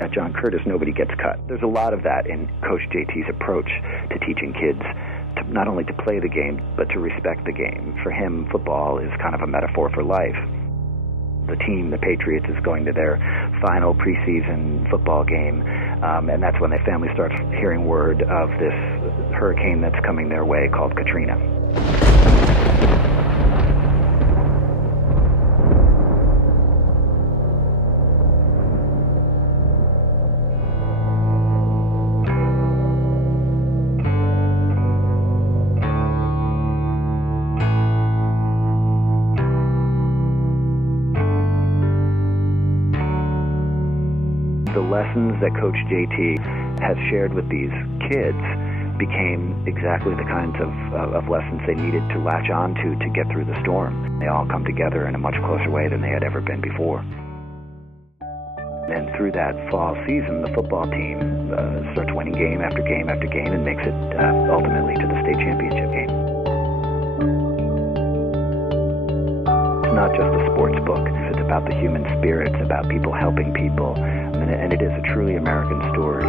at John Curtis, nobody gets cut. There's a lot of that in Coach JT's approach to teaching kids to not only to play the game, but to respect the game. For him, football is kind of a metaphor for life. The team, the Patriots, is going to their final preseason football game, and that's when the family starts hearing word of this hurricane that's coming their way called Katrina. The lessons that Coach JT has shared with these kids became exactly the kinds of lessons they needed to latch on to get through the storm. They all come together in a much closer way than they had ever been before. And through that fall season, the football team starts winning game after game after game and makes it ultimately to the state championship game. It's not just a sports book. It's about the human spirit. It's about people helping people. And it is a truly American story.